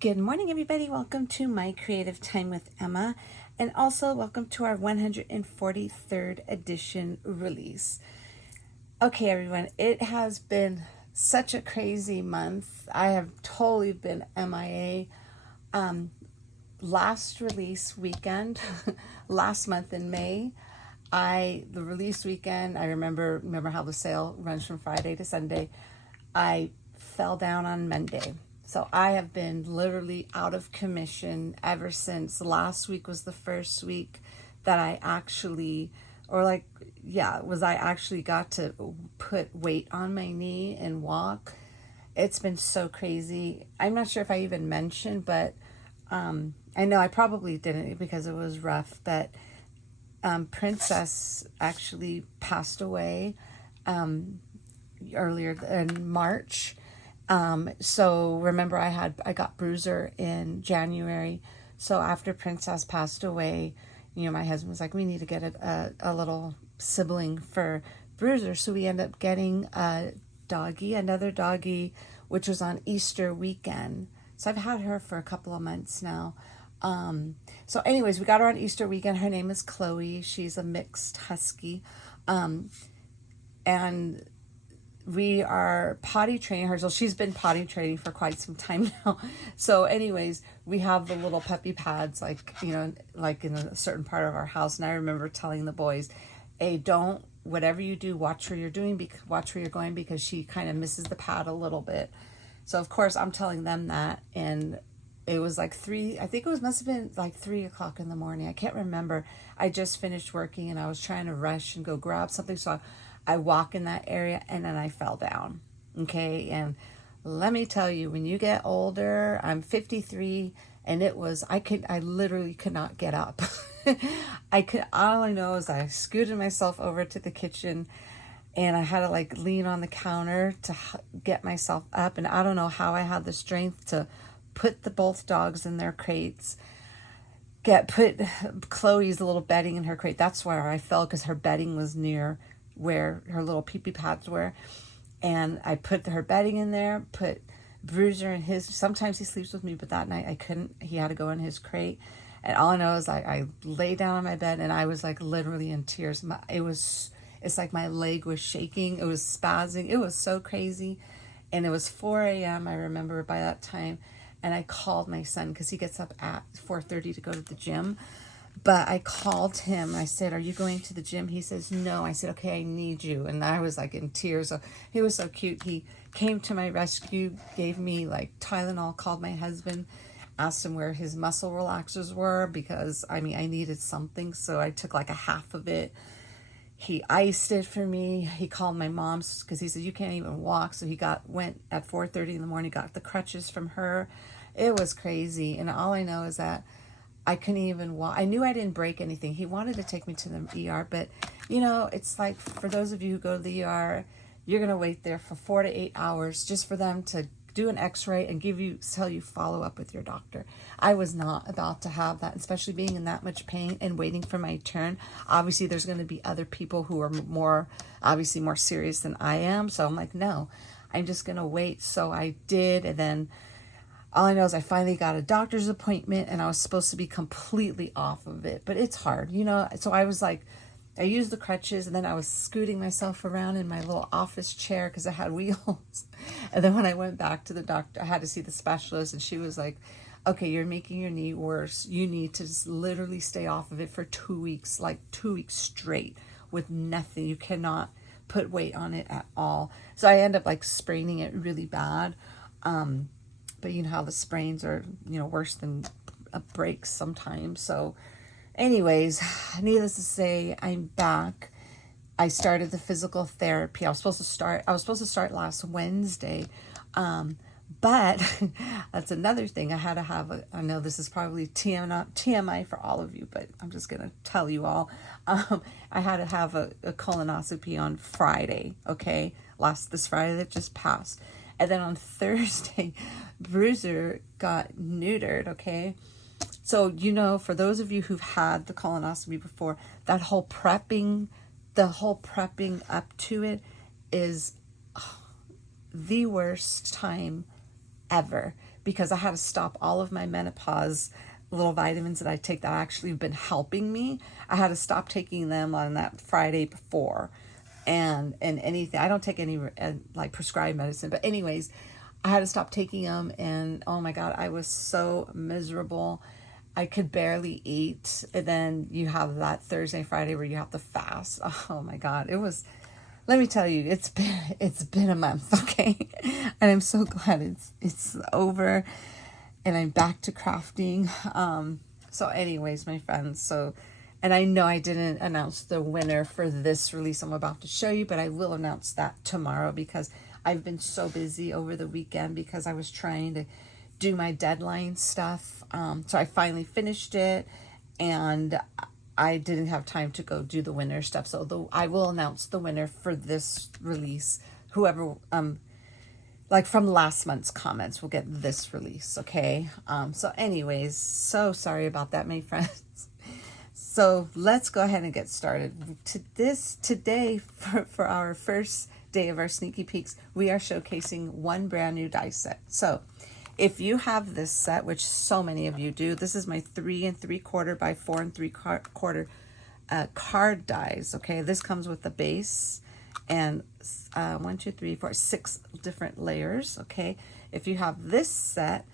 Good morning, everybody. Welcome to My Creative Time with Emma, and also welcome to our 143rd edition release. Okay, everyone, it has been such a crazy month. I have totally been MIA. Last release weekend, last month in May, the release weekend, I remember how the sale runs from Friday to Sunday. I fell down on Monday. So I have been literally out of commission ever since. Last week was the first week that I actually, I actually got to put weight on my knee and walk. It's been so crazy. I'm not sure if I even mentioned, but I know I probably didn't because it was rough, but Princess actually passed away earlier in March. So remember I got Bruiser in January. So after Princess passed away, my husband was like, we need to get a little sibling for Bruiser. So we ended up getting another doggy, which was on Easter weekend. So I've had her for a couple of months now. So anyways, we got her on Easter weekend. Her name is Chloe. She's a mixed husky. And we are potty training her. So she's been potty training for quite some time now. So anyways, we have the little puppy pads, like in a certain part of our house. And I remember telling the boys, hey, whatever you do, watch where you're going, because she kind of misses the pad a little bit. So of course I'm telling them that. And it was like must have been like 3 o'clock in the morning. I can't remember. I just finished working and I was trying to rush and go grab something. So I walk in that area and then I fell down. Okay. And let me tell you, when you get older, I'm 53 and I literally could not get up. All I know is I scooted myself over to the kitchen and I had to lean on the counter to get myself up. And I don't know how I had the strength to put both dogs in their crates, put Chloe's little bedding in her crate. That's where I fell, because her bedding was near where her little pee-pee pads were. And I put her bedding in there, put Bruiser in his. Sometimes he sleeps with me, but that night I couldn't. He had to go in his crate. And all I know is I lay down on my bed and I was literally in tears. It's like my leg was shaking. It was spazzing. It was so crazy. And it was 4 a.m. I remember by that time. And I called my son because he gets up at 4:30 to go to the gym. But I called him. I said, are you going to the gym? He says, no. I said, okay, I need you. And I was in tears. So he was so cute. He came to my rescue, gave me Tylenol, called my husband, asked him where his muscle relaxers were, because I needed something. So I took a half of it. He iced it for me. He called my mom because he said, you can't even walk. So he went at 4:30 in the morning, got the crutches from her. It was crazy. And all I know is that I couldn't even walk. I knew I didn't break anything. He wanted to take me to the ER, but it's for those of you who go to the ER, you're going to wait there for 4 to 8 hours just for them to do an x-ray and tell you follow up with your doctor. I was not about to have that, especially being in that much pain and waiting for my turn. Obviously there's going to be other people who are more serious than I am. So I'm like, no, I'm just going to wait. So I did. And then all I know is I finally got a doctor's appointment and I was supposed to be completely off of it, but it's hard, So I was I used the crutches and then I was scooting myself around in my little office chair because I had wheels. And then when I went back to the doctor, I had to see the specialist, and she was like, okay, you're making your knee worse. You need to just literally stay off of it for 2 weeks, 2 weeks straight with nothing. You cannot put weight on it at all. So I end up spraining it really bad. But you know how the sprains are, worse than breaks sometimes. So anyways, needless to say, I'm back. I started the physical therapy. I was supposed to start last Wednesday. But that's another thing. I had to have I know this is probably TMI for all of you, but I'm just going to tell you all. I had to have a colonoscopy on Friday, okay? This Friday that just passed. And then on Thursday, Bruiser got neutered, okay? So, for those of you who've had the colonoscopy before, the whole prepping up to it is the worst time ever, because I had to stop all of my menopause little vitamins that I take that actually have been helping me. I had to stop taking them on that Friday before. And anything, I don't take any like prescribed medicine, but anyways, I had to stop taking them, and oh my God, I was so miserable. I could barely eat. And then you have that Thursday, Friday where you have to fast. Oh my God, it was, let me tell you, it's been a month, okay? And I'm so glad it's over and I'm back to crafting. So anyways, my friends, and I know I didn't announce the winner for this release I'm about to show you, but I will announce that tomorrow because I've been so busy over the weekend because I was trying to do my deadline stuff. So I finally finished it, and I didn't have time to go do the winner stuff. So I will announce the winner for this release. Whoever, like from last month's comments, will get this release, okay? So anyways, so sorry about that, my friends. So let's go ahead and get started. Today, for our first day of our sneaky peeks, we are showcasing one brand new die set. So if you have this set, which so many of you do, this is my 3 3/4 by 4 3/4 card dies. Okay, this comes with the base and 6 different layers. Okay, if you have this set,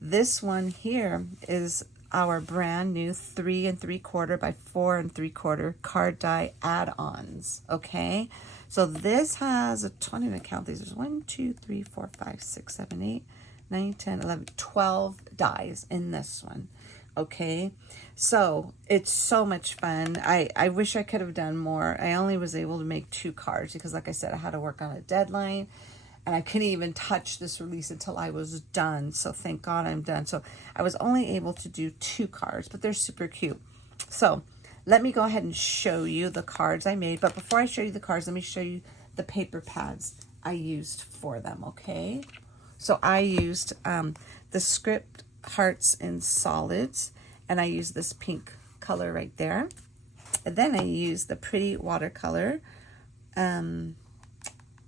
this one here is our brand new 3 3/4 by 4 3/4 card die add-ons. Okay, so this has a 20 to count these. There's 1, 2, 3, 4, 5, 6, 7, 8, 9, 10, 11, 12 dies in this one. Okay, so it's so much fun. I wish I could have done more. I only was able to make 2 cards because, like I said, I had to work on a deadline, and I couldn't even touch this release until I was done. So thank God I'm done. So I was only able to do 2 cards, but they're super cute. So let me go ahead and show you the cards I made. But before I show you the cards, let me show you the paper pads I used for them, okay? So I used the script hearts in solids, and I used this pink color right there. And then I used the pretty watercolor.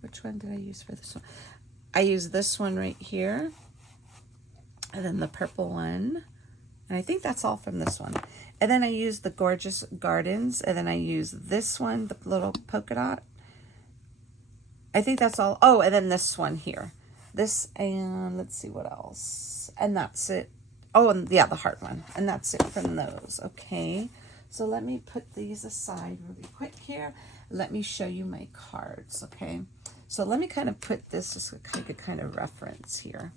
Which one did I use for this one? I used this one right here, and then the purple one, and I think that's all from this one. And then I used the Gorgeous Gardens, and then I used this one, the little polka dot. I think that's all. Oh, and then this one here. This, and let's see what else. And that's it. Oh, and yeah, the heart one. And that's it from those. Okay. So let me put these aside really quick here. Let me show you my cards. Okay. So let me kind of put this just to take a kind of reference here.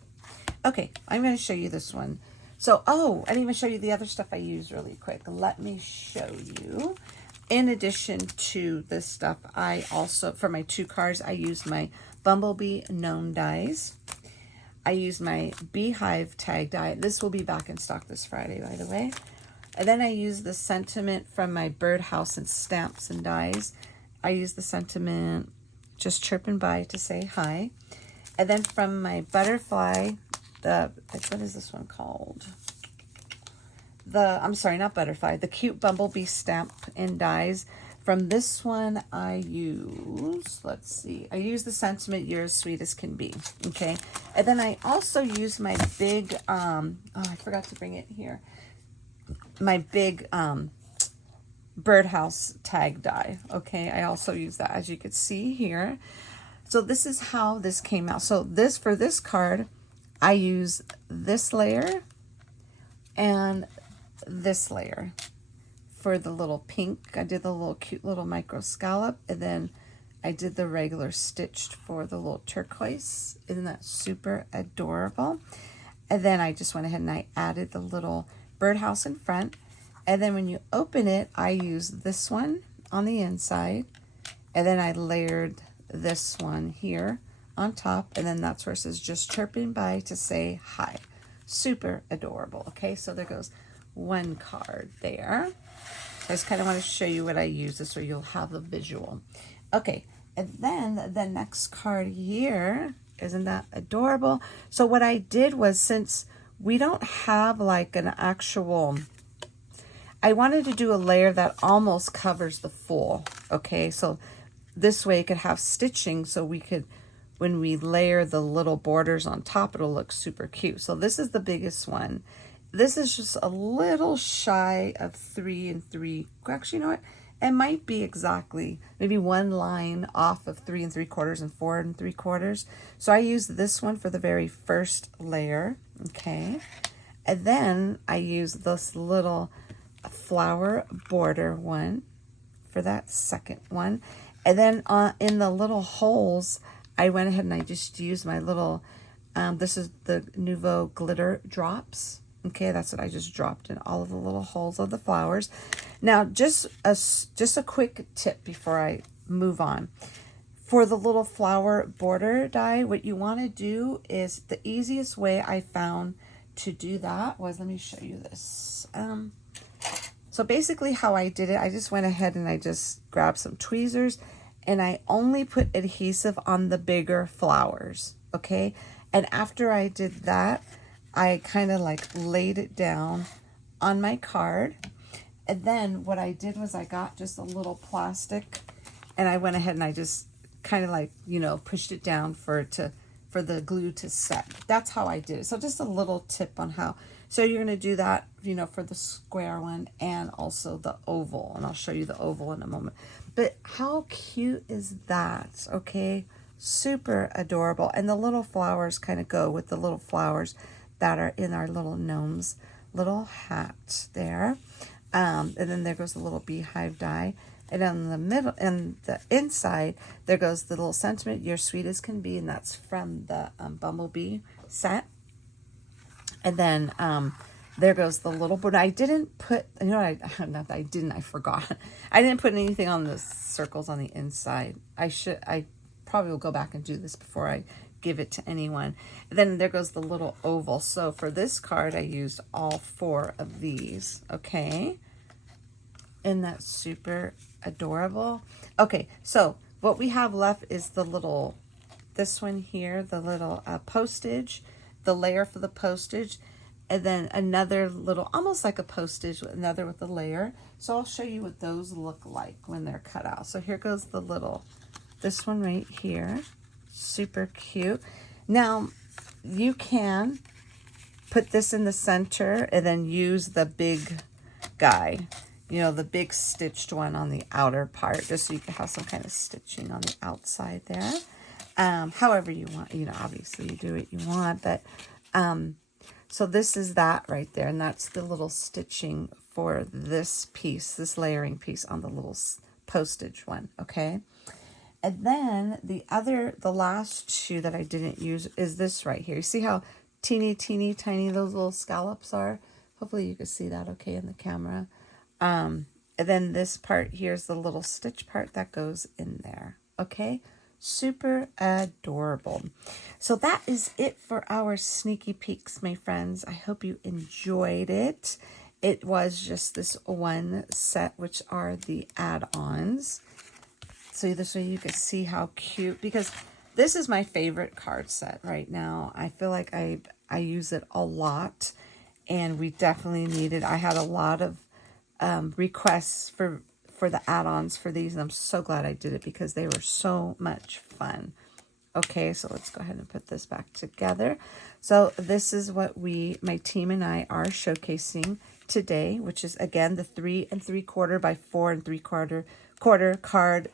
Okay. I'm going to show you this one. So, oh, I didn't even show you the other stuff I used really quick. Let me show you. In addition to this stuff, I also, for my 2 cards, I used my Bumblebee Gnome dies. I used my Beehive tag die. This will be back in stock this Friday, by the way. And then I used the sentiment from my Birdhouse and Stamps and dies. I used the sentiment just chirping by to say hi. And then from my butterfly, what is this one called? I'm sorry, not butterfly, the cute bumblebee stamp and dies. From this one, I use, let's see, I use the sentiment, you're as sweet as can be. Okay. And then I also use my big, oh, I forgot to bring it here. My big Birdhouse tag die. Okay. I also use that, as you can see here. So this is how this came out. So for this card, I use this layer and this layer. For the little pink, I did the little cute little micro scallop, and then I did the regular stitched for the little turquoise. Isn't that super adorable? And then I just went ahead and I added the little birdhouse in front. And then when you open it, I use this one on the inside, and then I layered this one here on top, and then that's where it says just chirping by to say hi. Super adorable. Okay, so there goes one card there. I just kind of want to show you what I use this, so you'll have the visual. Okay, and then the next card here, isn't that adorable? So what I did was, since we don't have like an actual, I wanted to do a layer that almost covers the full. Okay, so this way it could have stitching, so we could when we layer the little borders on top, it'll look super cute. So this is the biggest one. This is just a little shy of 3 3. Actually, you know what? It might be exactly maybe one line off of 3 3/4 and 4 3/4. So I use this one for the very first layer. Okay. And then I use this little flower border one for that second one. And then in the little holes, I went ahead and I just used my little, this is the Nouveau glitter drops. Okay, that's what I just dropped in all of the little holes of the flowers. Now, just a quick tip before I move on. For the little flower border die, what you want to do is, the easiest way I found to do that was, let me show you this. So basically how I did it, I just went ahead and I just grabbed some tweezers and I only put adhesive on the bigger flowers, okay? And after I did that, I kind of like laid it down on my card. And then what I did was I got just a little plastic and I went ahead and I just kind of like, you know, pushed it down for the glue to set. That's how I did it. So just a little tip on how. So you're going to do that, you know, for the square one and also the oval. And I'll show you the oval in a moment. But how cute is that? Okay. Super adorable. And the little flowers kind of go with the little flowers that are in our little gnome's little hat there. And then there goes the little beehive die. And on the middle and the inside, there goes the little sentiment, "You're sweet as can be," and that's from the Bumblebee set. And then there goes the little, but I didn't put, you know what, not that I didn't, I forgot. I didn't put anything on the circles on the inside. I probably will go back and do this before I give it to anyone. And then there goes the little oval. So for this card, I used all 4 of these, okay? Isn't that super adorable? Okay, so what we have left is the little, this one here, the little postage, the layer for the postage, and then another little, almost like a postage, another with a layer. So I'll show you what those look like when they're cut out. So here goes the little, this one right here, super cute. Now, you can put this in the center and then use the big guy, you know, the big stitched one on the outer part, just so you can have some kind of stitching on the outside there. However you want, you know, obviously you do what you want, but so this is that right there, and that's the little stitching for this piece, this layering piece on the little postage one, okay? And then the last 2 that I didn't use is this right here. You see how teeny tiny those little scallops are? Hopefully you can see that okay in the camera. And then this part here's the little stitch part that goes in there, okay? Super adorable. So that is it for our sneaky peeks, my friends. I hope you enjoyed it. It was just this one set, which are the add-ons. So this way you can see how cute, because this is my favorite card set right now. I feel like I use it a lot, and we definitely needed, I had a lot of requests for the add-ons for these, and I'm so glad I did it because they were so much fun. Okay, so let's go ahead and put this back together. So this is what my team and I are showcasing today, which is again the 3 3/4 by 4 3/4 card,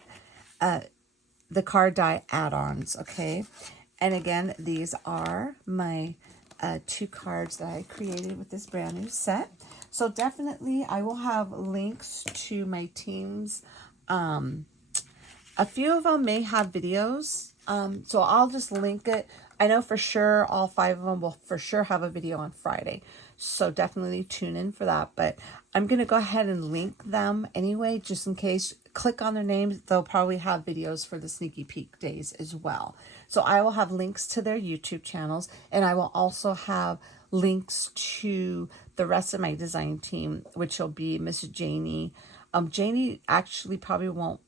the card die add-ons. Okay, and again, these are my 2 cards that I created with this brand new set. So definitely I will have links to my teams. A few of them may have videos. So I'll just link it. I know for sure all 5 of them will for sure have a video on Friday. So definitely tune in for that. But I'm going to go ahead and link them anyway, just in case. Click on their names. They'll probably have videos for the sneaky peek days as well. So I will have links to their YouTube channels, and I will also have links to the rest of my design team, which will be Miss Janie. Janie actually probably won't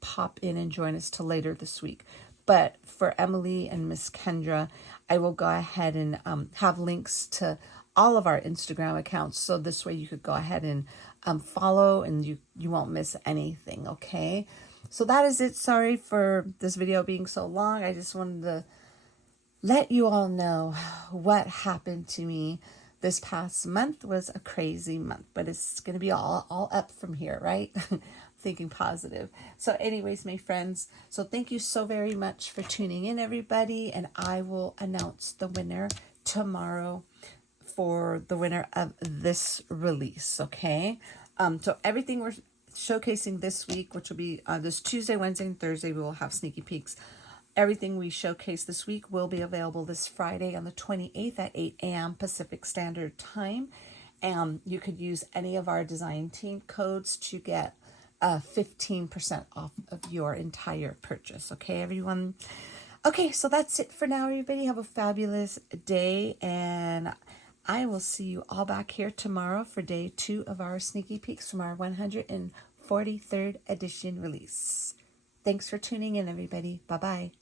pop in and join us till later this week. But for Emily and Miss Kendra, I will go ahead and have links to all of our Instagram accounts. So this way you could go ahead and follow, and you won't miss anything, okay? So that is it. Sorry for this video being so long. I just wanted to let you all know what happened to me this past month. Was a crazy month, but it's going to be all up from here, right? Thinking positive. So anyways, my friends, so thank you so very much for tuning in, everybody, and I will announce the winner tomorrow for the winner of this release. Okay, so everything we're showcasing this week, which will be this Tuesday, Wednesday, and Thursday, we will have sneaky peeks. Everything we showcase this week will be available this Friday on the 28th at 8 a.m. Pacific Standard Time. And you could use any of our design team codes to get 15% off of your entire purchase. Okay, everyone? Okay, so that's it for now, everybody. Have a fabulous day, and I will see you all back here tomorrow for day 2 of our sneaky peeks from our 143rd edition release. Thanks for tuning in, everybody. Bye-bye.